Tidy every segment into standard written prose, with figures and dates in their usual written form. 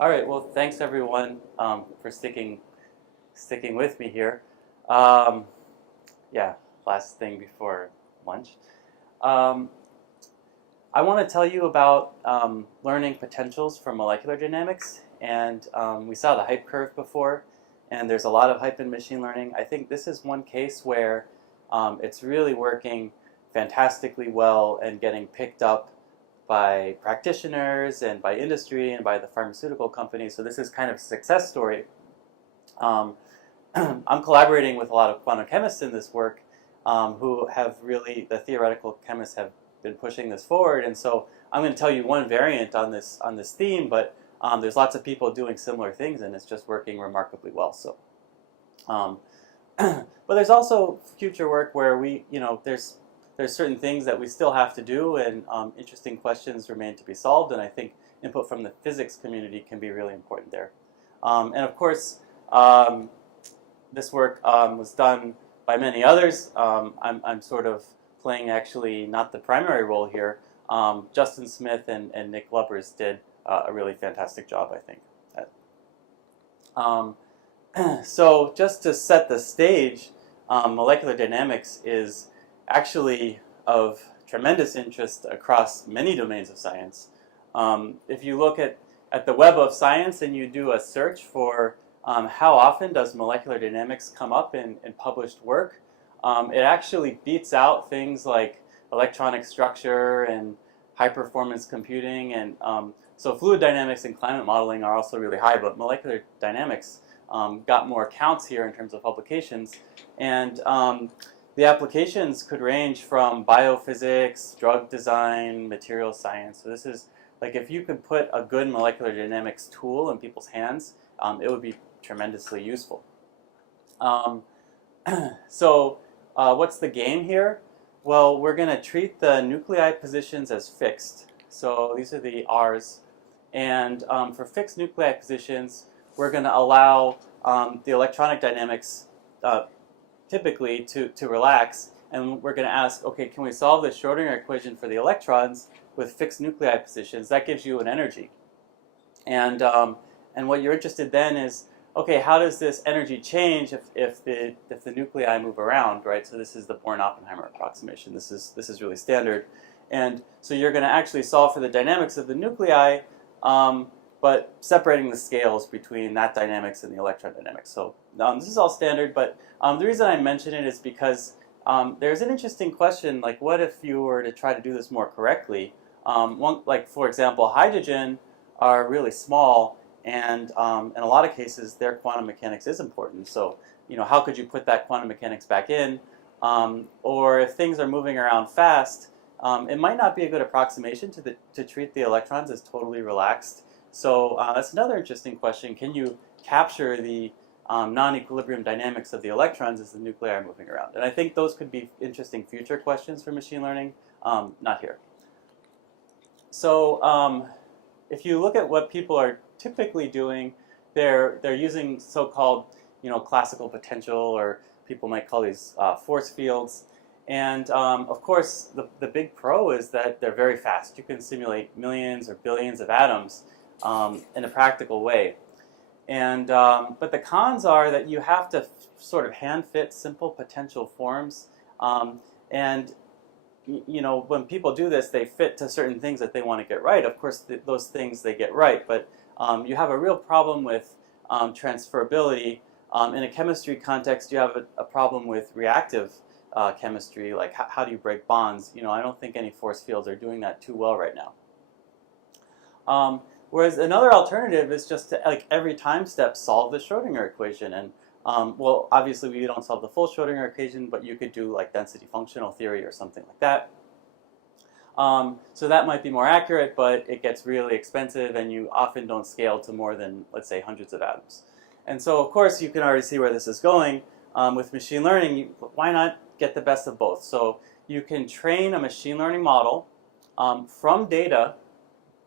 All right. Well, thanks everyone for sticking with me here. Um, yeah, last thing before lunch. Um, I want to tell you about learning potentials for molecular dynamics, and we saw the hype curve before, and there's a lot of hype in machine learning. I think this is one case where it's really working fantastically well and getting picked up by practitioners and by industry and by the pharmaceutical companies. So this is kind of a success story. Um, I'm collaborating with a lot of quantum chemists in this work who have really, the theoretical chemists have been pushing this forward. And so I'm going to tell you one variant on this theme, but there's lots of people doing similar things and it's just working remarkably well. So, but there's also future work where there's certain things that we still have to do, and interesting questions remain to be solved. And I think input from the physics community can be really important there. And of course, this work was done by many others. I'm sort of playing actually not the primary role here. Justin Smith and Nick Lubbers did a really fantastic job, I think. So just to set the stage, molecular dynamics is actually of tremendous interest across many domains of science. If you look at the web of science and you do a search for how often does molecular dynamics come up in published work, it actually beats out things like electronic structure and high-performance computing. And so fluid dynamics and climate modeling are also really high, but molecular dynamics got more counts here in terms of publications. And the applications could range from biophysics, drug design, material science. So this is like if you could put a good molecular dynamics tool in people's hands, it would be tremendously useful. So what's the game here? Well, we're going to treat the nuclei positions as fixed. So these are the R's. And for fixed nuclei positions, we're going to allow the electronic dynamics typically to relax. And we're going to ask, okay, can we solve the Schrodinger equation for the electrons with fixed nuclei positions? That gives you an energy. And what you're interested then is, okay, how does this energy change if the nuclei move around, right? So this is the Born-Oppenheimer approximation. This is really standard. And so you're going to actually solve for the dynamics of the nuclei, but separating the scales between that dynamics and the electron dynamics. So this is all standard, but the reason I mention it is because there's an interesting question, like what if you were to try to do this more correctly? Like for example, hydrogen are really small, and in a lot of cases their quantum mechanics is important. So how could you put that quantum mechanics back in? Or if things are moving around fast, it might not be a good approximation to treat the electrons as totally relaxed. So that's another interesting question. Can you capture the non-equilibrium dynamics of the electrons as the nuclei are moving around? And I think those could be interesting future questions for machine learning, not here. So if you look at what people are typically doing, they're using so-called classical potential, or people might call these force fields. And of course, the big pro is that they're very fast. You can simulate millions or billions of atoms in a practical way. And but the cons are that you have to sort of hand fit simple potential forms. And when people do this, they fit to certain things that they want to get right. Of course, those things they get right, but you have a real problem with transferability. In a chemistry context, you have a problem with reactive chemistry, like how do you break bonds? I don't think any force fields are doing that too well right now. Whereas another alternative is just to, like, every time step solve the Schrodinger equation. And well, obviously we don't solve the full Schrodinger equation, but you could do like density functional theory or something like that. So that might be more accurate, but it gets really expensive and you often don't scale to more than, let's say, hundreds of atoms. And so of course you can already see where this is going. With machine learning, why not get the best of both? So you can train a machine learning model from data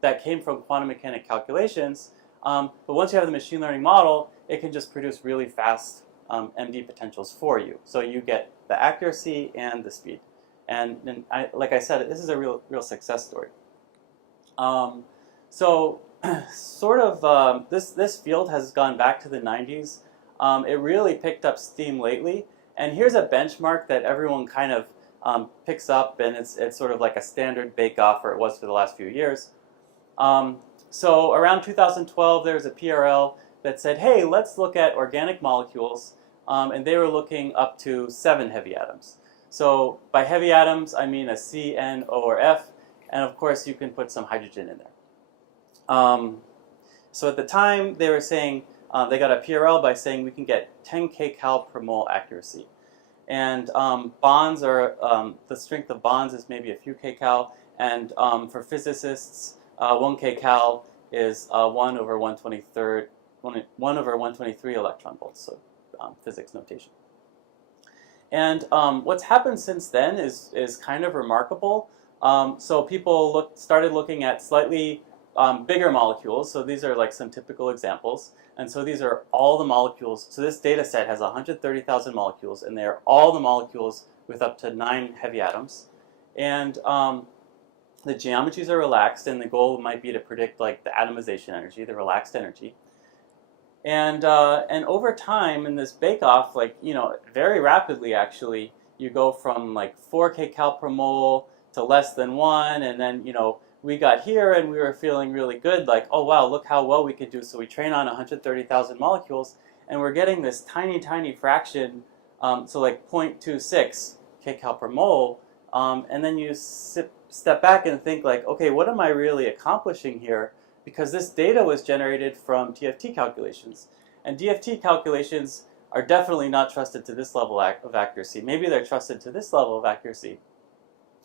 that came from quantum mechanic calculations, but once you have the machine learning model, it can just produce really fast MD potentials for you. So you get the accuracy and the speed. And like I said, this is a real success story. So sort of this field has gone back to the 90s. It really picked up steam lately, and here's a benchmark that everyone kind of picks up, and it's sort of like a standard bake-off, or it was for the last few years. So around 2012, there was a PRL that said, hey, let's look at organic molecules, and they were looking up to 7 heavy atoms. So by heavy atoms, I mean a C, N, O, or F, and of course you can put some hydrogen in there. So at the time, they were saying, they got a PRL by saying we can get 10 kcal per mole accuracy. And bonds are, the strength of bonds is maybe a few kcal, and for physicists, 1 kcal is 1 over 123rd, 1 over 123 electron volts, so physics notation. And what's happened since then is kind of remarkable. So people started looking at slightly bigger molecules. So these are like some typical examples. And so these are all the molecules. So this data set has 130,000 molecules, and they are all the molecules with up to 9 heavy atoms. And the geometries are relaxed, and the goal might be to predict like the atomization energy, the relaxed energy. And over time in this bake-off, like, you know, very rapidly actually, you go from like 4 kcal per mole to less than 1, and then, you know, we got here and we were feeling really good, like, oh wow, look how well we could do. So we train on 130,000 molecules, and we're getting this tiny, tiny fraction, so like 0.26 kcal per mole, and then you step back and think like, okay, what am I really accomplishing here? Because this data was generated from DFT calculations, and DFT calculations are definitely not trusted to this level of accuracy. Maybe they're trusted to this level of accuracy.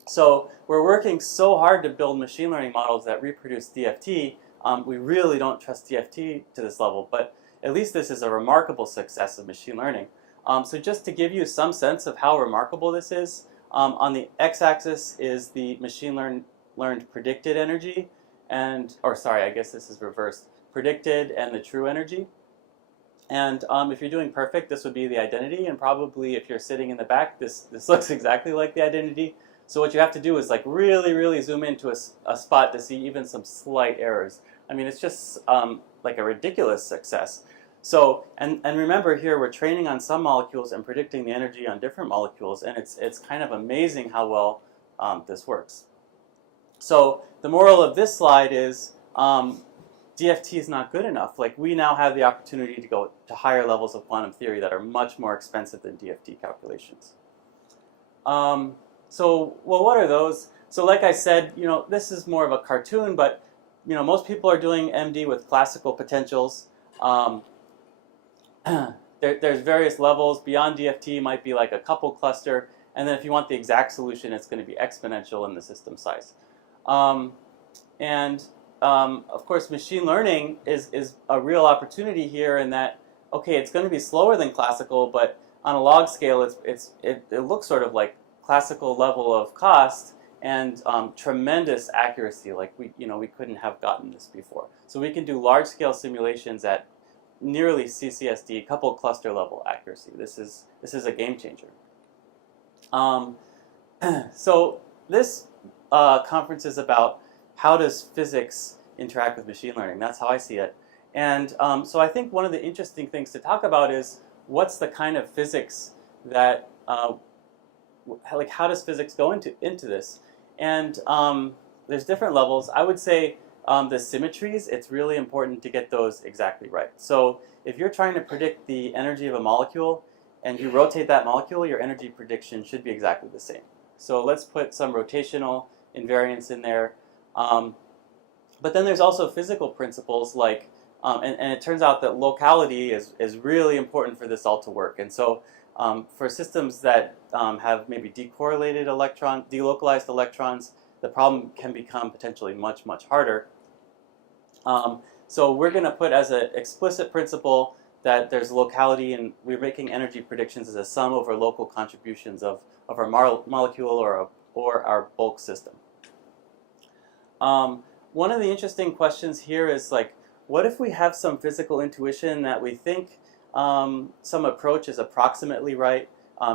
So we're working so hard to build machine learning models that reproduce DFT. We really don't trust DFT to this level, but at least this is a remarkable success of machine learning. So just to give you some sense of how remarkable this is, on the x-axis is the machine learned predicted energy, or sorry, I guess this is reversed, predicted and the true energy. And if you're doing perfect, this would be the identity, and probably if you're sitting in the back, this looks exactly like the identity. So what you have to do is like really, really zoom into a spot to see even some slight errors. I mean, it's just like a ridiculous success. So, and remember here, we're training on some molecules and predicting the energy on different molecules, and it's kind of amazing how well this works. So the moral of this slide is DFT is not good enough. Like, we now have the opportunity to go to higher levels of quantum theory that are much more expensive than DFT calculations. So, well, what are those? So like I said, you know, this is more of a cartoon, but, you know, most people are doing MD with classical potentials. There's various levels. Beyond DFT might be like a couple cluster, and then if you want the exact solution, it's going to be exponential in the system size. Of course, machine learning is a real opportunity here in that, okay, it's going to be slower than classical, but on a log scale, it looks sort of like classical level of cost and tremendous accuracy. Like we couldn't have gotten this before. So we can do large-scale simulations at nearly CCSD, couple cluster level accuracy. This is a game changer. So this conference is about how does physics interact with machine learning. That's how I see it. And so I think one of the interesting things to talk about is what's the kind of physics that like, how does physics go into this? And there's different levels. I would say the symmetries, it's really important to get those exactly right. So if you're trying to predict the energy of a molecule and you rotate that molecule, your energy prediction should be exactly the same. So let's put some rotational invariance in there. But then there's also physical principles like, and it turns out that locality is really important for this all to work. And so for systems that have maybe delocalized electrons, the problem can become potentially much, much harder. So we're going to put as an explicit principle that there's locality, and we're making energy predictions as a sum over local contributions of our molecule or our bulk system. One of the interesting questions here is like, what if we have some physical intuition that we think some approach is approximately right?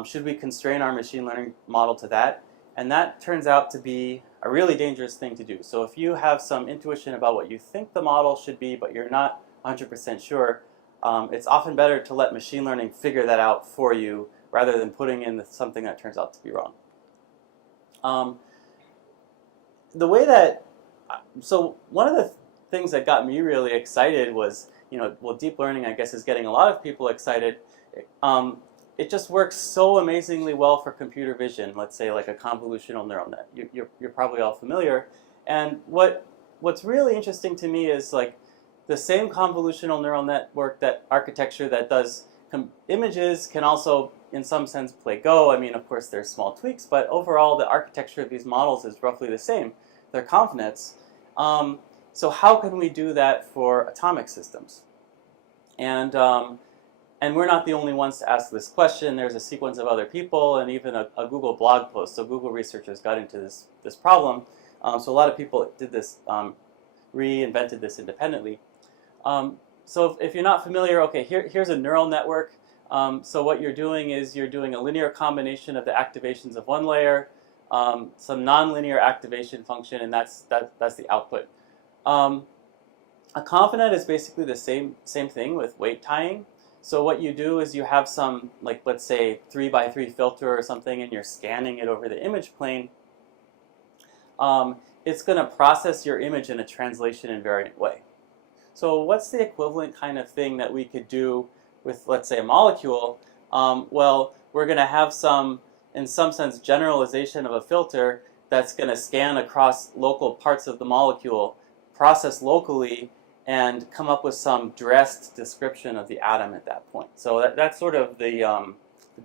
Should we constrain our machine learning model to that? And that turns out to be a really dangerous thing to do. So if you have some intuition about what you think the model should be, but you're not 100% sure, it's often better to let machine learning figure that out for you rather than putting in something that turns out to be wrong. The way that, so one of the things that got me really excited was, well, deep learning, I guess, is getting a lot of people excited. It just works so amazingly well for computer vision, let's say like a convolutional neural net. You're probably all familiar. And what's really interesting to me is like the same convolutional neural network, that architecture that does images, can also in some sense play Go. I mean, of course, there's small tweaks, but overall the architecture of these models is roughly the same. They're confidence. So how can we do that for atomic systems? And we're not the only ones to ask this question. There's a sequence of other people and even a Google blog post. So Google researchers got into this problem. So a lot of people did this, reinvented this independently. So if you're not familiar, okay, here's a neural network. So what you're doing is you're doing a linear combination of the activations of one layer, some nonlinear activation function, and that's the output. A confident is basically the same thing with weight tying. So what you do is you have some, like, let's say 3x3 filter or something, and you're scanning it over the image plane. It's going to process your image in a translation invariant way. So what's the equivalent kind of thing that we could do with, let's say, a molecule? Well, we're going to have some, in some sense, generalization of a filter that's going to scan across local parts of the molecule, process locally, and come up with some dressed description of the atom at that point. So that's sort of the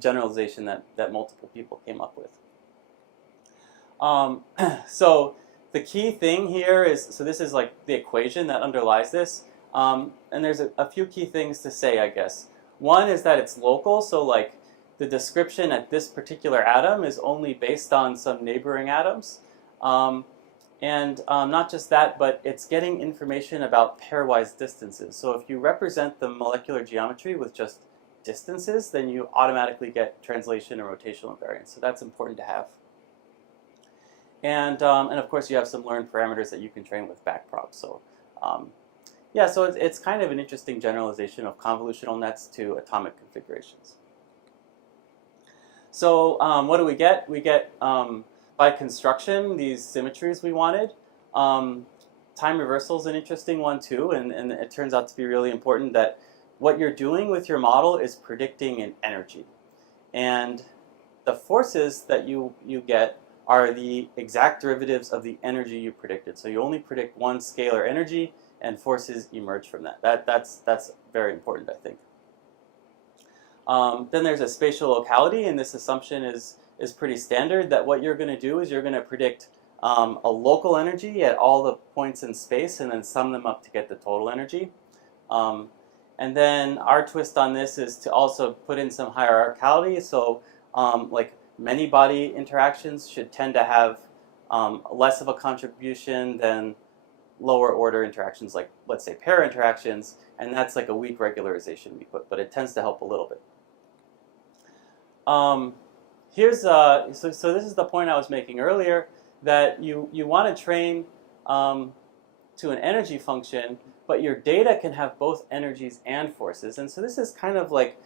generalization that multiple people came up with. So the key thing here is, so this is like the equation that underlies this, and there's a few key things to say, I guess. One is that it's local, so like the description at this particular atom is only based on some neighboring atoms. And not just that, but it's getting information about pairwise distances. So if you represent the molecular geometry with just distances, then you automatically get translation and rotational invariance. So that's important to have. And of course, you have some learned parameters that you can train with backprop. So yeah, so it's kind of an interesting generalization of convolutional nets to atomic configurations. So what do we get? We get by construction, these symmetries we wanted. Time reversal is an interesting one too, and it turns out to be really important that what you're doing with your model is predicting an energy. And the forces that you get are the exact derivatives of the energy you predicted. So you only predict one scalar energy, and forces emerge from that. That's very important, I think. Then there's a spatial locality, and this assumption is pretty standard, that what you're going to do is you're going to predict a local energy at all the points in space and then sum them up to get the total energy. And then our twist on this is to also put in some hierarchicality. So like many body interactions should tend to have less of a contribution than lower order interactions, like let's say pair interactions, and that's like a weak regularization we put, but it tends to help a little bit. So this is the point I was making earlier, that you want to train to an energy function, but your data can have both energies and forces. And so this is kind of like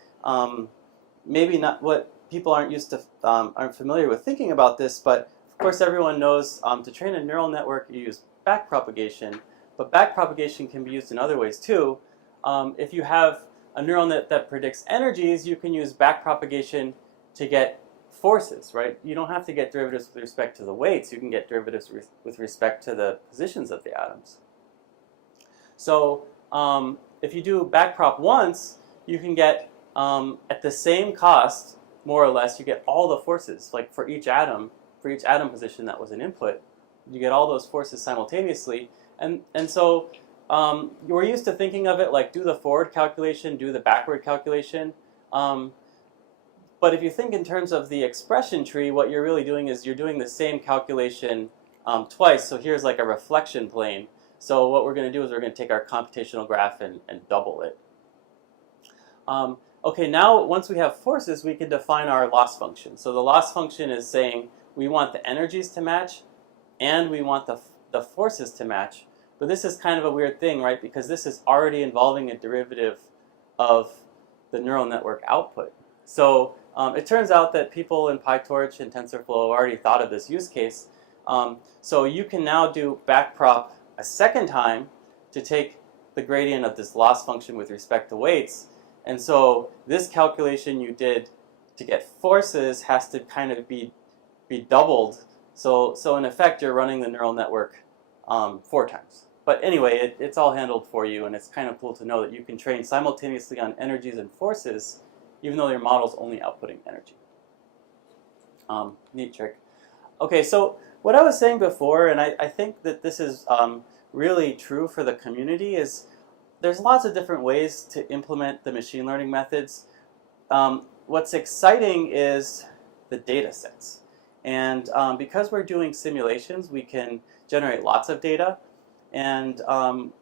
maybe not what people aren't familiar with thinking about this, but of course everyone knows to train a neural network you use backpropagation, but backpropagation can be used in other ways too. If you have a neural net that predicts energies, you can use backpropagation to get forces, right? You don't have to get derivatives with respect to the weights. You can get derivatives with respect to the positions of the atoms. So if you do backprop once, you can get, at the same cost, more or less, you get all the forces. Like for each atom position that was an input, you get all those forces simultaneously. And so we're used to thinking of it like do the forward calculation, do the backward calculation. But if you think in terms of the expression tree, what you're really doing is you're doing the same calculation twice. So here's like a reflection plane. So what we're going to do is we're going to take our computational graph and double it. Okay, now once we have forces, we can define our loss function. So the loss function is saying we want the energies to match, and we want the forces to match. But this is kind of a weird thing, right? Because this is already involving a derivative of the neural network output. So it turns out that people in PyTorch and TensorFlow already thought of this use case. So you can now do backprop a second time to take the gradient of this loss function with respect to weights. And so this calculation you did to get forces has to kind of be doubled. So in effect, you're running the neural network 4 times. But anyway, it's all handled for you, and it's kind of cool to know that you can train simultaneously on energies and forces, even though your model's only outputting energy. Neat trick. Okay, so what I was saying before, and I think that this is really true for the community, is there's lots of different ways to implement the machine learning methods. What's exciting is the data sets. And because we're doing simulations, we can generate lots of data, and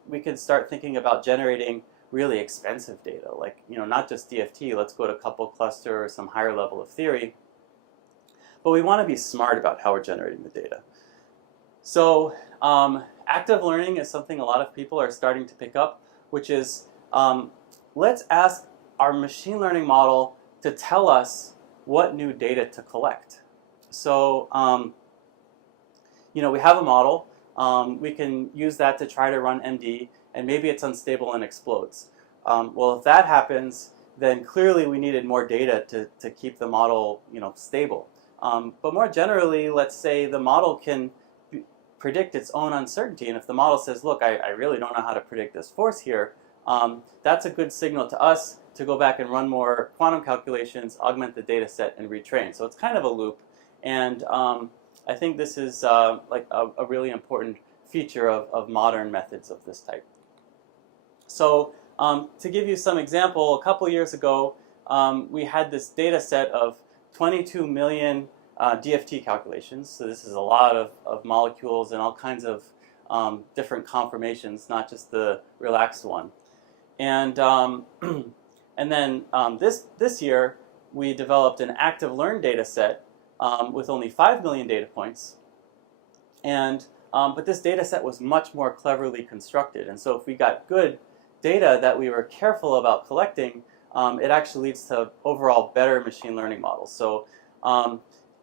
we can start thinking about generating really expensive data, like, not just DFT. Let's go to couple cluster or some higher level of theory. But we want to be smart about how we're generating the data. So active learning is something a lot of people are starting to pick up, which is let's ask our machine learning model to tell us what new data to collect. So we have a model. We can use that to try to run MD, and maybe it's unstable and explodes. Well, if that happens, then clearly we needed more data to keep the model stable. But more generally, let's say the model can predict its own uncertainty, and if the model says, look, I really don't know how to predict this force here, that's a good signal to us to go back and run more quantum calculations, augment the data set, and retrain. So it's kind of a loop, and I think this is like a really important feature of modern methods of this type. So to give you some example, a couple years ago, we had this data set of 22 million DFT calculations. So this is a lot of molecules and all kinds of different conformations, not just the relaxed one. And and then this year, we developed an active learn data set with only 5 million data points. And but this data set was much more cleverly constructed. And so if we got good data that we were careful about collecting, it actually leads to overall better machine learning models. So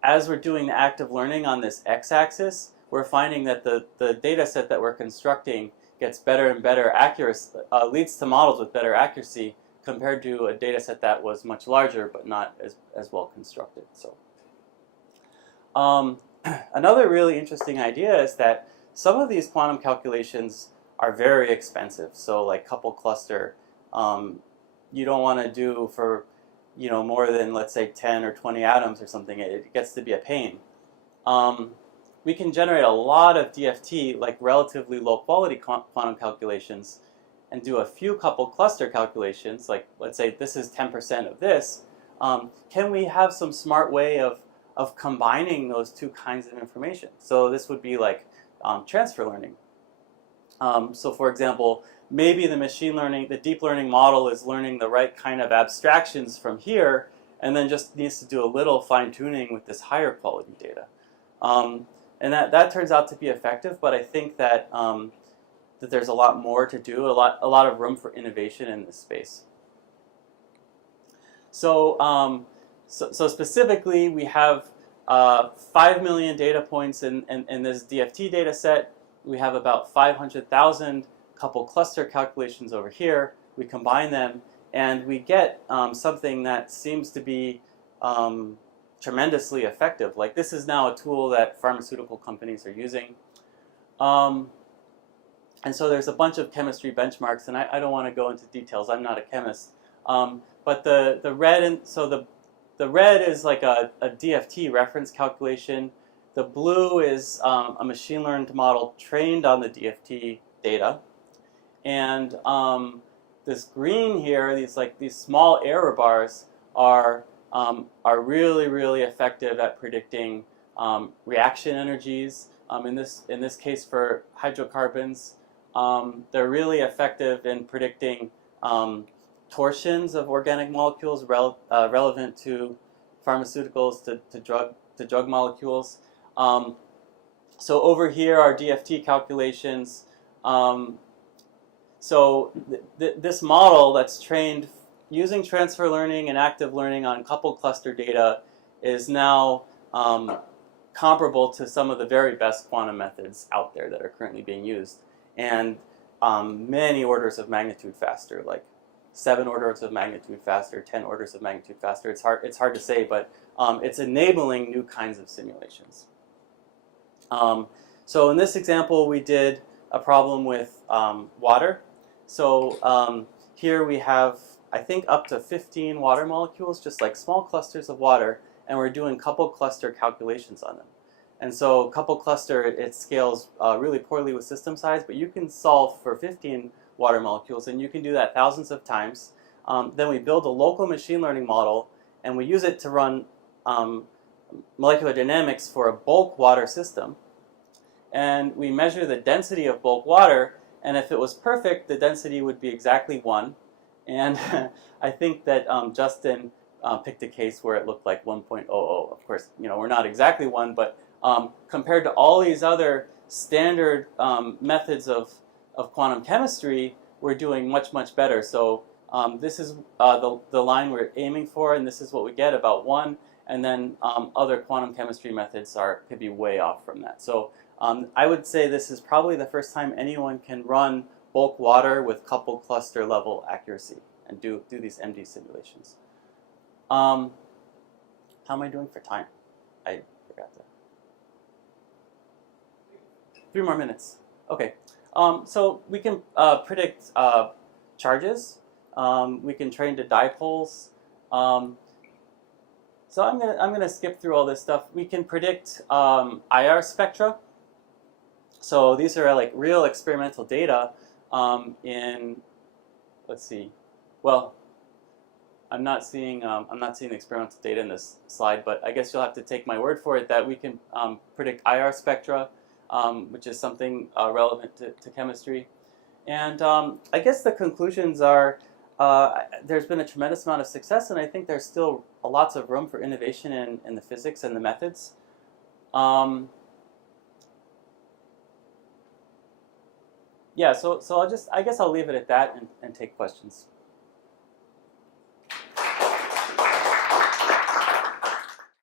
as we're doing the active learning on this x-axis, we're finding that the data set that we're constructing gets better and better accuracy, leads to models with better accuracy compared to a data set that was much larger but not as well constructed. So another really interesting idea is that some of these quantum calculations are very expensive. So like couple cluster, you don't want to do for more than, let's say, 10 or 20 atoms or something. It gets to be a pain. We can generate a lot of DFT, like relatively low quality quantum calculations, and do a few couple cluster calculations, like let's say this is 10% of this. Can we have some smart way of combining those two kinds of information? So this would be like transfer learning. So for example, maybe the machine learning, the deep learning model is learning the right kind of abstractions from here, and then just needs to do a little fine tuning with this higher quality data. And that turns out to be effective, but I think that that there's a lot more to do, a lot of room for innovation in this space. So so specifically, we have 5 million data points in this DFT data set. We have about 500,000 couple cluster calculations over here. We combine them, and we get something that seems to be tremendously effective. Like this is now a tool that pharmaceutical companies are using. And so there's a bunch of chemistry benchmarks, and I don't want to go into details. I'm not a chemist. But the red, the red is like a DFT reference calculation. The blue is a machine learned model trained on the DFT data. And this green here, these small error bars are really, really effective at predicting reaction energies. In this case, for hydrocarbons, they're really effective in predicting torsions of organic molecules relevant to pharmaceuticals, to drug molecules. So over here are DFT calculations. So this model that's trained using transfer learning and active learning on coupled cluster data is now comparable to some of the very best quantum methods out there that are currently being used, and many orders of magnitude faster, like 7 orders of magnitude faster, 10 orders of magnitude faster. It's hard to say, but it's enabling new kinds of simulations. So in this example, we did a problem with water. So here we have, I think, up to 15 water molecules, just like small clusters of water, and we're doing coupled cluster calculations on them. And so coupled cluster, it scales really poorly with system size, but you can solve for 15 water molecules, and you can do that thousands of times. Then we build a local machine learning model, and we use it to run molecular dynamics for a bulk water system. And we measure the density of bulk water, and if it was perfect, the density would be exactly 1. And I think that Justin picked a case where it looked like 1.00. Of course, we're not exactly 1, but compared to all these other standard methods of quantum chemistry, we're doing much, much better. So this is the line we're aiming for, and this is what we get, about 1. And then other quantum chemistry methods could be way off from that. So I would say this is probably the first time anyone can run bulk water with coupled cluster level accuracy and do these MD simulations. How am I doing for time? I forgot that. 3 more minutes. Okay. So we can predict charges. We can train to dipoles. So I'm gonna skip through all this stuff. We can predict IR spectra. So these are like real experimental data in, let's see, well, I'm not seeing the experimental data in this slide, but I guess you'll have to take my word for it that we can predict IR spectra, which is something relevant to chemistry. And I guess the conclusions are there's been a tremendous amount of success, and I think there's still lots of room for innovation in the physics and the methods. Yeah, so I guess I'll leave it at that and take questions.